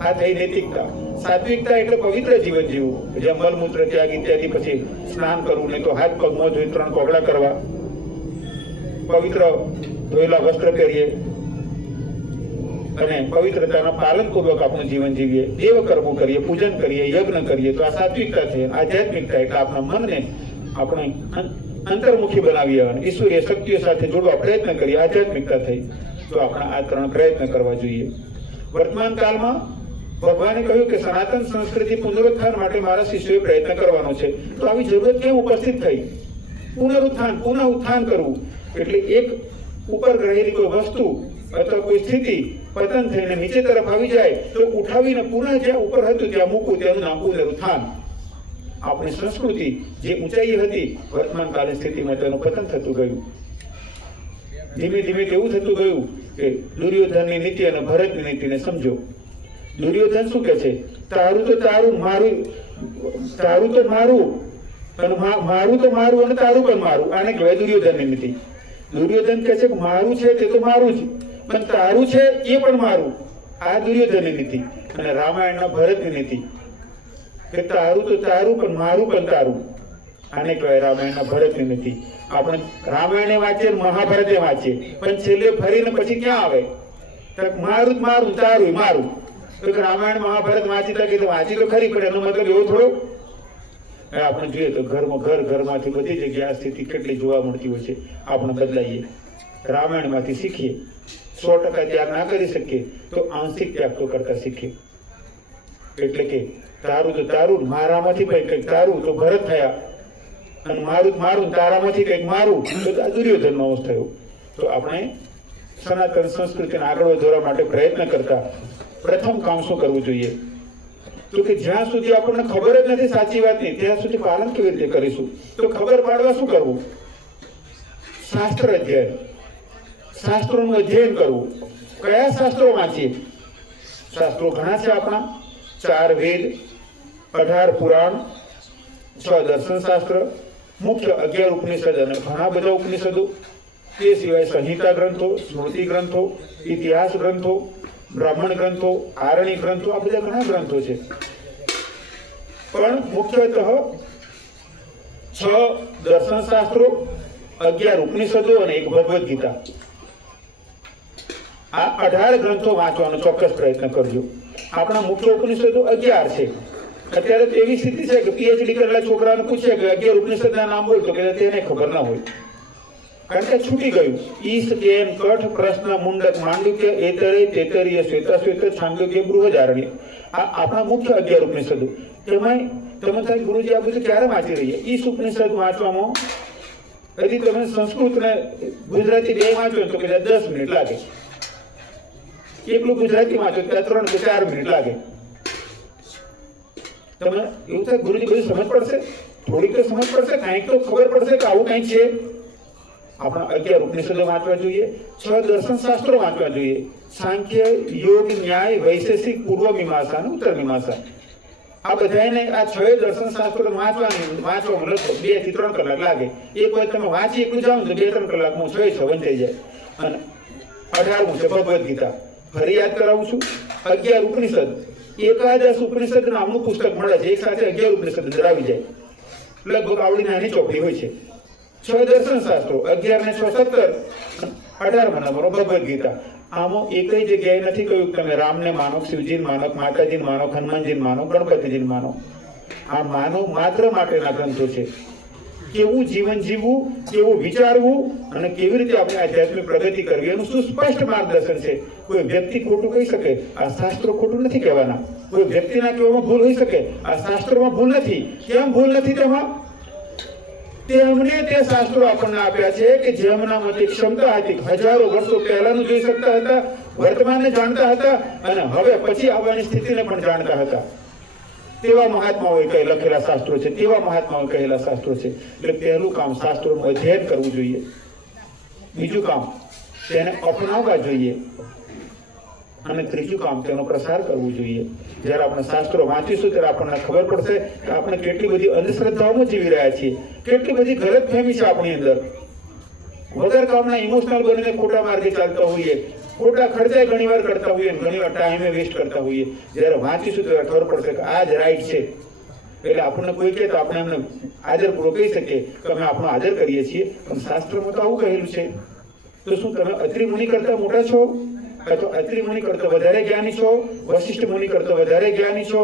આ થઈ નૈતિકતા. સાત્વિકતા એટલે પવિત્ર જીવન જીવવું, જેમ મલમૂત્ર ત્યાગ ઇત્યાદિ, પછી સ્નાન કરવું, નહીં તો હાથ પગ મોં ધોઈ 3 કોગળા કરવા, પવિત્ર ધોયેલા વસ્ત્ર પહેરીએ અને પવિત્રતાના પાલનપૂર્વક આપણું જીવન જીવીએ, દેવ કર્મો કરીએ, પૂજન કરીએ, યજ્ઞ કરીએ, તો આ સાત્વિકતા છે. આધ્યાત્મિકતા એટલે આપણા મનને આપણે અંતર્મુખી બનાવીએ અને ઈશ્વરીય શક્તિઓ સાથે જોડવા પ્રયત્ન કરીએ, આધ્યાત્મિકતા થઈ. તો આપણે આ 3 પ્રયત્ન કરવા જોઈએ. વર્તમાન કાળમાં ભગવાને કહ્યું કે સનાતન સંસ્કૃતિ પુનરુત્થાન માટે મારા શિષ્યોએ પ્રયત્ન કરવાનો છે. તો આવી જરૂરત કેમ ઉપસ્થિત થઈ? પુનઃ ઉત્થાન કરવું એટલે એક ઉપર રહેલી કોઈ વસ્તુ અથવા કોઈ સ્થિતિ પતન થઈને નીચે તરફ આવી જાય તો ઉઠાવીને પુનઃ જ્યાં ઉપર હતું ત્યાં મૂકવું, તેનું નામ પુનરુત્થાન. આપણી સંસ્કૃતિ જે ઊંચાઈ હતી વર્તમાન કાળની સ્થિતિમાં તેનું પતન થતું ગયું. ધીમે ધીમે એવું થતું ગયું કે દુર્યોધનની નીતિ અને ભરતની નીતિને સમજો. દુર્યોધન શું કહે છે? તારું તો તારું, મારું તારું તો મારું, અને મારું તો મારું અને તારું પણ મારું. આને કહેવાય દુર્યોધનની નીતિ. દુર્યોધન કહે છે કે મારું છે તે તો મારું જ, પણ તારું છે એ પણ મારું. આ દુર્યોધનની નીતિ. અને રામાયણના ભરતની નીતિ કે તારું તો તારું પણ મારું પણ તારું. આને કહેવાય રામાયણના ભરતની નીતિ. આપણે રામાયણે વાંચીએ, મહાભારતે વાંચીએ, પણ છેલ્લે ફરીને પછી ક્યાં આવે? મારું મારું, તારું મારું. તો રામાયણ મહાભારત વાંચીતા કે વાંચી તો ખરી, પણ એનો મતલબ એવો થોડો. આપણે જોઈએ તો ઘરમાંથી બધી જગ્યાએ આ સ્થિતિ કેટલી જોવા મળતી હોય છે. આપણે બદલાઈએ, રામાયણમાંથી શીખીએ. 100% ત્યાગ ના કરી શકીએ તો આંશિક ત્યાગ તો કરતા શીખીએ. એટલે કે તારું તો તારું, મારામાંથી કંઈક તારું તો ભરત થયા, અને મારું મારું, તારામાંથી કંઈક મારું તો દુર્યોધનનો અંશ થયો. તો આપણે સનાતન સંસ્કૃતિને આગળ વધારવા માટે પ્રયત્ન કરતા પ્રથમ કામ શું કરવું જોઈએ? તો કે જ્યાં સુધી આપણને ખબર જ નથી સાચી વાતની, ત્યાં સુધી પાલન કેવી રીતે કરીશું? તો ખબર પાડવા શું કરવું? શાસ્ત્ર અધ્યયન, શાસ્ત્રોનું અધ્યયન કરવું. કયા શાસ્ત્રો વાંચીએ? શાસ્ત્રો ઘણા છે આપણા. 4 વેદ, 18 પુરાણ, 6 દર્શન શાસ્ત્ર, મુખ્ય 11 ઉપનિષદ અને ઘણા બધા ઉપનિષદો. તે સિવાય સંહિતા ગ્રંથો, સ્મૃતિ ગ્રંથો, ઇતિહાસ ગ્રંથો, બ્રાહ્મણ ગ્રંથો, આરણ્ય ગ્રંથો, આ બધા ઘણા ગ્રંથો છે. પણ મુખ્યતઃ 6 દર્શન શાસ્ત્રો, 11 ઉપનિષદો અને 1 ભગવદ્ ગીતા, આ 18 ગ્રંથો વાંચવાનો ચોક્કસ પ્રયત્ન કરજો. આપણા મુખ્ય ઉપનિષદો 11 છે. અત્યારે તો એવી સ્થિતિ છે કે પીએચડી કરેલા છોકરાને પૂછે કે 11 ઉપનિષદના નામ બોલ, તો કે તેને ખબર ના હોય, કારણ કે છૂટી ગયું. ઈશ કેન કઠ પ્રશ્ન મુંડક માંડુક્ય એતરે તેતરીય શ્વેતાશ્વેત છાંદોક્ય બૃહદારણ્ય, આ આપણા મુખ્ય 11 ઉપનિષદો. એમાંય તમે થાય ગુરુજી આ બધું ક્યારે વાંચી રહ્યા? ઈશ ઉપનિષદ વાંચવામાં હજી તમે સંસ્કૃત ને ગુજરાતી બે વાંચો તો કદાચ 10 મિનિટ લાગે. એકલું ગુજરાતી વાંચો ત્યાં 3 કે 4 મિનિટ લાગે. તમે એવું થાય ગુરુજી બધું સમજ પડશે, થોડીક તો સમજ પડશે, કાંઈક તો ખબર પડશે કે આવું કંઈક છે. આપણા 11 ઉપનિષદો વાંચવા જોઈએ, 6 દર્શન શાસ્ત્રો વાંચવા જોઈએ, સાંખ્ય, યોગ, ન્યાય, વૈશેષિક, પૂર્વ મીમાંસા અને ઉત્તર મીમાંસા. આ બધાને આ 6 દર્શન શાસ્ત્રો વાંચવામાં લગભગ 2 થી 3 કલાક લાગે. એક વાર તમે વાંચી એકલું જાઓ તો 2-3 કલાકમાં 6 વંચાઈ જાય. અને 18મું છે ભગવદ્ ગીતા. ફરી યાદ કરાવું છું, 11 ઉપનિષદ, એકાદશ ઉપનિષદ નામનું પુસ્તક મળે છે. એક સાથે 11 ઉપનિષદ અંદર આવી જાય, લગભગ આવડી નાની ચોપડી હોય છે. 6 દર્શન શાસ્ત્રો, 11 ને 6 17, 18માં નંબરનો ભગવદ્ ગીતા. આમાં એકય જગ્યાએ નથી કહ્યું તમે રામને માનો, શિવજીને માનો, માતાજીને માનો, હનુમાનજીને માનો, ગણપતિજીને માનો. આ માનો માત્ર માટેના ગ્રંથો છે. કેવું જીવન જીવવું, કેવું વિચારવું અને કેવી રીતે આપણે આધ્યાત્મિક પ્રગતિ કરવી એનું સુસ્પષ્ટ માર્ગદર્શન છે. કોઈ વ્યક્તિ ખોટું કહી શકે, આ શાસ્ત્રો ખોટું નથી કહેવાના. કોઈ વ્યક્તિના કહેવામાં ભૂલ હોઈ શકે, આ શાસ્ત્રોમાં ભૂલ નથી. કેમ ભૂલ નથી તેમાં? તેમને તે શાસ્ત્રો આપણને આપ્યા છે કે જેમના મતે ક્ષમતા હતી, હજારો વર્ષો પહેલાનું જોઈ શકતા હતા, વર્તમાનને જાણતા હતા અને હવે પછી આવવાની સ્થિતિને પણ જાણતા હતા. તેવા મહાત્માઓએ કઈ લખેલા શાસ્ત્રો છે, તેવા મહાત્માઓએ કહેલા શાસ્ત્રો છે. એટલે પહેલું કામ શાસ્ત્રોનું અધ્યયન કરવું જોઈએ. બીજું કામ તેને અપનાવવા જોઈએ અને ત્રીજું કામ તેનો પ્રસાર કરવો જોઈએ. જ્યારે આપણે શાસ્ત્રો વાંચીશું ત્યારે આપણને ખબર પડશે કે આપણે કેટલી બધી અંધશ્રદ્ધાઓમાં જીવી રહ્યા છીએ, કેટલી બધી ગલતફહેમી છે આપણી અંદર. વગર કામના ઇમોશનલ બનીને ખોટા માર્ગે ચાલતા હોઈએ, ખોટા ખર્ચાએ ઘણીવાર કરતા હોઈએ, ઘણીવાર ટાઈમે વેસ્ટ કરતા હોઈએ. જ્યારે વાંચીશું ત્યારે ખબર પડશે કે આ જ રાઈટ છે. એટલે આપણને કોઈ કહે તો આપણે એમને આદરપૂર્વક કહી શકીએ કે અમે આપણો આદર કરીએ છીએ, પણ શાસ્ત્રમાં તો આવું કહેલું છે. તો શું તમે અત્રિ મુનિ કરતા મોટા છો? તો અત્રિ મુનિ કરતા વધારે જ્ઞાની છો? વશિષ્ઠ મુનિ કરતા વધારે જ્ઞાની છો?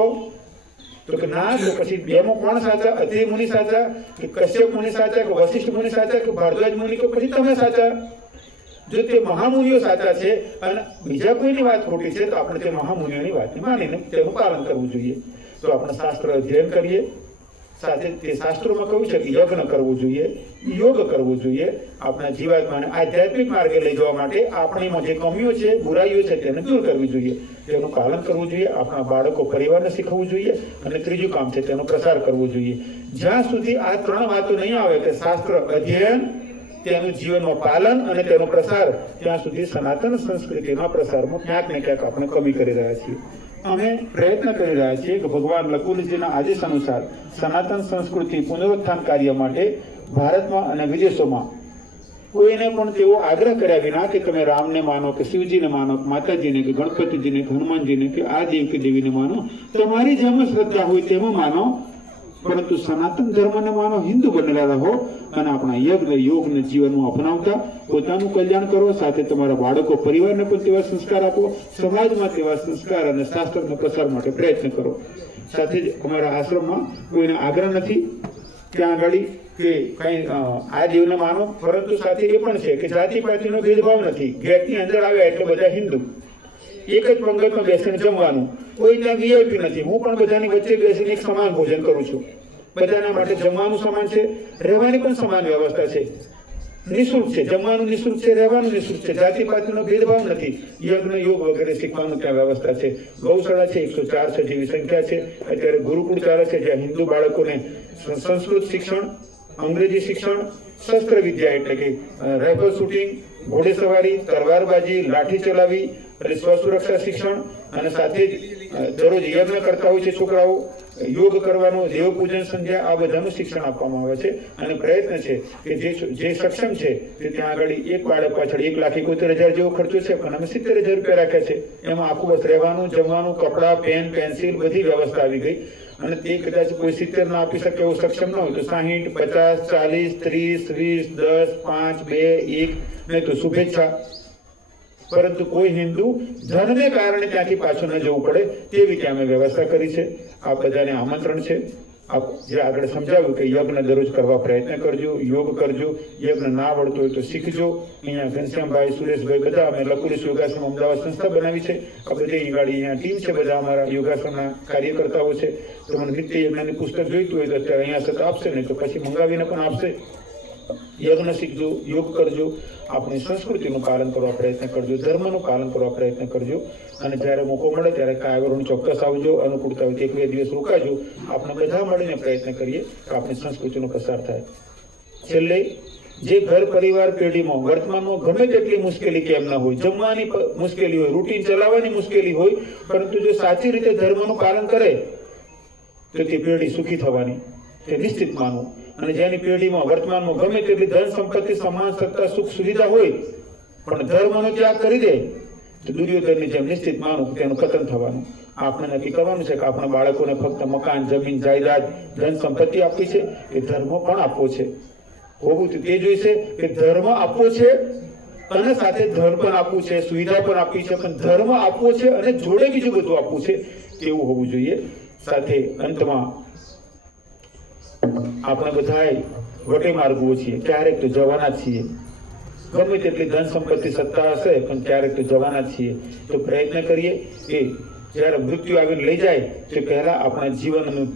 તો કે ના. તો પછી બેમાં કોણ સાચા? અત્રિ મુનિ સાચા કે કશ્યપ મુનિ સાચા કે વશિષ્ઠ મુનિ સાચા કે ભારદ્વાજ મુનિ કે પછી તમે સાચા? જો તે મહામુનિઓ સાચા છે અને બીજા કોઈની વાત ખોટી છે તો આપણે તે મહામુનિઓની વાત માનીને તેનું પાલન કરવું જોઈએ. તો આપણે શાસ્ત્ર અધ્યયન કરીએ, સાથે તે શાસ્ત્રોમાં કહ્યું છે કે યજ્ઞ કરવું જોઈએ, યોગ કરવું જોઈએ. આપણા જીવાત્માને આધ્યાત્મિક માર્ગે લઈ જવા માટે આપણીમાં જે કમીઓ છે, બુરાઈઓ છે તેને દૂર કરવી જોઈએ, તેનું પાલન કરવું જોઈએ. આપણા બાળકો પરિવારને શીખવવું જોઈએ અને ત્રીજું કામ છે તેનો પ્રસાર કરવો જોઈએ. જ્યાં સુધી આ 3 વાતો નહીં આવે કે શાસ્ત્ર અધ્યયન, તેનું જીવનમાં પાલન અને તેનો પ્રસાર, ત્યાં સુધી સનાતન સંસ્કૃતિના પ્રસારમાં ક્યાંક ને ક્યાંક આપણે કમી કરી રહ્યા છીએ. અમે પ્રયત્ન કરી રહ્યા છીએ કે ભગવાન લકુલિજીના આદેશ અનુસાર સનાતન સંસ્કૃતિ પુનરુત્થાન કાર્ય માટે ભારતમાં અને વિદેશોમાં કોઈને પણ તેવો આગ્રહ કર્યા વિના કે તમે રામને માનો કે શિવજીને માનો, માતાજીને કે ગણપતિજીને કે હનુમાનજીને કે આ દેવ કે દેવીને માનો, તમારી જેમ શ્રદ્ધા હોય તેમાં માનો, પરંતુ સનાતન ધર્મને માનો, હિન્દુ બનેલા રહો અને આપણા યજ્ઞ યોગને જીવનમાં અપનાવતા પોતાનું કલ્યાણ કરો. સાથે તમારા બાળકો પરિવારને પણ તેવા સંસ્કાર આપો, સમાજમાં તેવા સંસ્કાર અને શાસ્ત્રના પ્રસાર માટે પ્રયત્ન કરો. સાથે જ અમારા આશ્રમમાં કોઈને આગ્રહ નથી ત્યાં આગળ કે કઈ આ દેવને માનો, પરંતુ સાથે એ પણ છે કે જાતિ પાતિનો ભેદભાવ નથી. ગેટની અંદર આવ્યા એટલે બધા હિન્દુ, એક જ પંગતમાં બેસીને જમવાનું, કોઈ ત્યાં વીઆઈપી નથી. હું પણ બધાની વચ્ચે બેસીને એક સમાન ભોજન કરું છું. બધાના માટે જમવાનું સમાન છે, રહેવાની પણ સમાન વ્યવસ્થા છે. નિઃશુલ્ક છે, જમવાનું નિઃશુલ્ક છે, રહેવાનું નિઃશુલ્ક છે. જાતિ પાતિનો ભેદભાવ નથી. યજ્ઞ યોગ વગેરે શીખવાનું ત્યાં વ્યવસ્થા છે. ગૌશાળા છે, 104 જેવી સંખ્યા છે. અત્યારે ગુરુકુળ ચાલે છે જ્યાં હિન્દુ બાળકોને સંસ્કૃત શિક્ષણ, અંગ્રેજી શિક્ષણ, શસ્ત્ર વિદ્યા એટલે કે રાઇફલ શૂટિંગ, ઘોડેસવારી, તલવારબાજી, લાઠી ચલાવી અને સ્વસુરક્ષા શિક્ષણ અને સાથે જ દરરોજ યજ્ઞ કરતા હોય છે છોકરાઓ, યોગ કરવાનો, દેવ પૂજન સંધ્યા, આ બધાનું શિક્ષણ આપવામાં આવે છે. અને પ્રયત્ન છે કે જે સક્ષમ છે તે ત્યાં આગળ એક બાળક પાછળ 1,71,000 જેવો ખર્ચો છે, પણ અમે 70,000 રૂપિયા રાખ્યા છે. એમાં આખું બસ રહેવાનું, જમવાનું, કપડાં, પેન, પેન્સિલ બધી વ્યવસ્થા આવી ગઈ. અને તે કદાચ કોઈ 70 ના આપી શકે એવું સક્ષમ ન હોય તો 60, 50, 40, 30, 20, 10, 5, 2, 1 નહીં તો શુભેચ્છા. પરંતુ કોઈ હિન્દુ ધનને કારણે ત્યાંથી પાછું ન જવું પડે તેવી ત્યાં અમે વ્યવસ્થા કરી છે. આ બધાને આમંત્રણ છે. આપ જે આગળ સમજાવ્યું કે યજ્ઞ દરરોજ કરવા પ્રયત્ન કરજો, યોગ કરજો, યજ્ઞ ના આવડતો હોય તો શીખજો. અહીંયા ઘનશ્યામભાઈ, સુરેશભાઈ બધા અમે લકુલિશ યોગાશ્રમ અમદાવાદ સંસ્થા બનાવી છે. આ બધી અહીંયા ટીમ છે, બધા અમારા યોગાશ્રમના કાર્યકર્તાઓ છે. તમને નિત્ય યજ્ઞની પુસ્તક જોઈતું હોય તો અત્યારે અહીંયા સતત આપશે, નહીં તો પછી મંગાવીને પણ આપશે. યજ્ઞ શીખજો, યોગ કરજો, આપણી સંસ્કૃતિનું પાલન કરવા પ્રયત્ન કરજો, ધર્મનું પાલન કરવા પ્રયત્ન કરજો. અને જ્યારે મોકો મળે ત્યારે કાયવરણ ચોક્કસ આવજો. અનુકૂળતા હોય 1-2 દિવસ રોકાજો. આપણે બધા મળીને પ્રયત્ન કરીએ કે આપણી સંસ્કૃતિનો પ્રસાર થાય. છેલ્લે જે ઘર પરિવાર પેઢીમાં વર્તમાનમાં ગમે તેટલી મુશ્કેલી કેમ ના હોય, જમવાની મુશ્કેલી હોય, રૂટીન ચલાવવાની મુશ્કેલી હોય, પરંતુ જો સાચી રીતે ધર્મનું પાલન કરે તો તે પેઢી સુખી થવાની તે નિશ્ચિત માનવું. અને જેની પેઢીમાં વર્તમાનમાં ગમે તેટલી ધન સંપત્તિ, સન્માન, સત્તા, સુખ સુવિધા હોય પણ ધર્મનો ત્યાગ કરી દે તો દુર્યોધનની જેમ નિશ્ચિત માનવું કે તેનું પતન થવાનું. આપણે નક્કી કરવાનું છે કે આપણા બાળકોને ફક્ત મકાન, જમીન, જાયદાદ, ધન સંપત્તિ આપવી છે કે ધર્મ પણ આપવો છે. હોવું તો તે જોઈશે કે ધર્મ આપવો છે અને સાથે ધન પણ આપવું છે, સુવિધા પણ આપવી છે, પણ ધર્મ આપવો છે અને જોડે બીજું બધું આપવું છે તેવું હોવું જોઈએ. સાથે અંતમાં આપણે બધાએ વટે માર્ગો છીએ, ક્યારેક તો જવાના છીએ. ગમે તેટલી ધન સંપત્તિ, સત્તા હશે પણ ક્યારેક તો જવાના છીએ. તો પ્રયત્ન કરીએ કે જ્યારે મૃત્યુ આવીને લઈ જાય તે પહેલા આપણા જીવનનું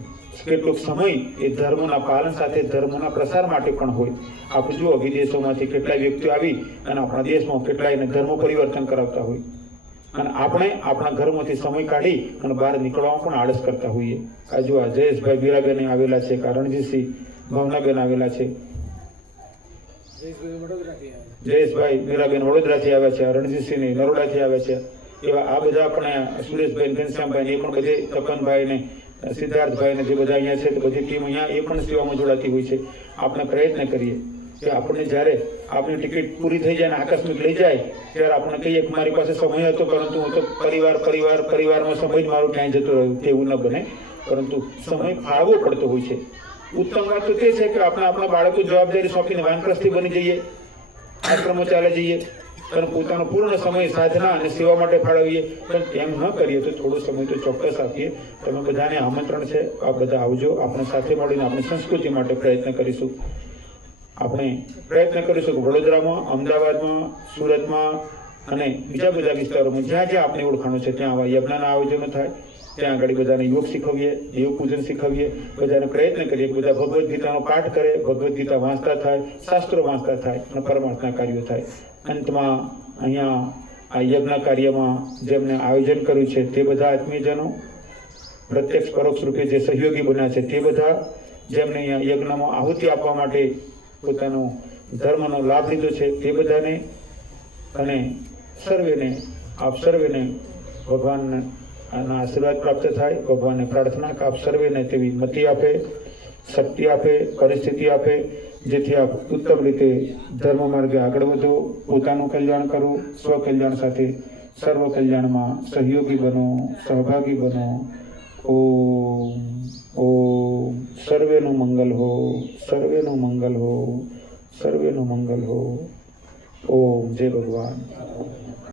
કેટલોક સમય એ ધર્મના પાલન સાથે ધર્મના પ્રસાર માટે પણ હોય. આપણે જુઓ વિદેશોમાંથી કેટલાય વ્યક્તિઓ આવી અને આપણા દેશમાં કેટલાયને ધર્મ પરિવર્તન કરાવતા હોય અને આપણે આપણા ઘરમાંથી સમય કાઢી અને બહાર નીકળવામાં પણ આળસ કરતા હોઈએ. આ જો આ જયેશભાઈ મીરાબેન આવેલા છે, રણજીતસિંહ ભાવનાબેન આવેલા છે, જયેશભાઈ મીરાબેન વડોદરાથી આવ્યા છે, રણજીતસિંહ નરોડાથી આવ્યા છે. એવા આ બધા આપણે સુરેશભાઈ, ઘનશ્યામભાઈ, એ પણ બધે તપનભાઈ ને સિદ્ધાર્થભાઈ ને જે બધા અહીંયા છે, તો બધી ટીમ અહીંયા એ પણ સેવામાં જોડાતી હોય છે. આપણે પ્રયત્ન કરીએ કે આપણને જ્યારે આપણી ટિકિટ પૂરી થઈ જાય અને આકસ્મિક લઈ જાય ત્યારે આપણે કહીએ કે મારી પાસે સમય હતો પરંતુ હું તો પરિવારમાં સમય જ મારું ક્યાંય જતો રહ્યું, તેવું ન બને. પરંતુ સમય ફાળવવો પડતો હોય છે. ઉત્તમ વાત તો તે છે કે આપણે આપણા બાળકો જવાબદારી સોંપીને વાનપ્રસ્થી બની જઈએ, આશ્રમો ચાલે જઈએ અને પોતાનો પૂર્ણ સમય સાધના અને સેવા માટે ફાળવીએ. પણ તેમ ન કરીએ તો થોડો સમય તો ચોક્કસ આપીએ. તમે બધાને આમંત્રણ છે, આપ બધા આવજો. આપણે સાથે મળીને આપણી સંસ્કૃતિ માટે પ્રયત્ન કરીશું. આપણે પ્રયત્ન કરીશું કે વડોદરામાં, અમદાવાદમાં, સુરતમાં અને બીજા બધા વિસ્તારોમાં જ્યાં જ્યાં આપણી ઓળખાણો છે ત્યાં આવા યજ્ઞના આયોજનો થાય. ત્યાં આગળ બધાને યોગ શીખવીએ, દેવ પૂજન શીખવીએ. બધાને પ્રયત્ન કરીએ કે બધા ભગવદ્ ગીતાનો પાઠ કરે, ભગવદ્ ગીતા વાંચતા થાય, શાસ્ત્રો વાંચતા થાય અને પરમાર્થના કાર્યો થાય. અંતમાં અહીંયા આ યજ્ઞ કાર્યમાં જેમને આયોજન કર્યું છે તે બધા આત્મીયજનો, પ્રત્યક્ષ પરોક્ષ રૂપે જે સહયોગી બન્યા છે તે બધા, જેમને અહીંયા યજ્ઞમાં આહુતિ આપવા માટે પોતાનો ધર્મનો લાભ લીધો છે તે બધાને, અને સર્વેને, આપ સર્વેને ભગવાનના આશીર્વાદ પ્રાપ્ત થાય. ભગવાનને પ્રાર્થના કે આપ સર્વેને તેવી મતિ આપે, શક્તિ આપે, પરિસ્થિતિ આપે, જેથી આપ ઉત્તમ રીતે ધર્મ માર્ગે આગળ વધો, પોતાનું કલ્યાણ કરો, સ્વ કલ્યાણ સાથે સર્વ કલ્યાણમાં સહયોગી બનો, સહભાગી બનો. ઓમ ઓમ સર્વેનું મંગલ હો, સર્વેનું મંગલ હો, સર્વેનું મંગલ હો. ઓમ જય ભગવાન.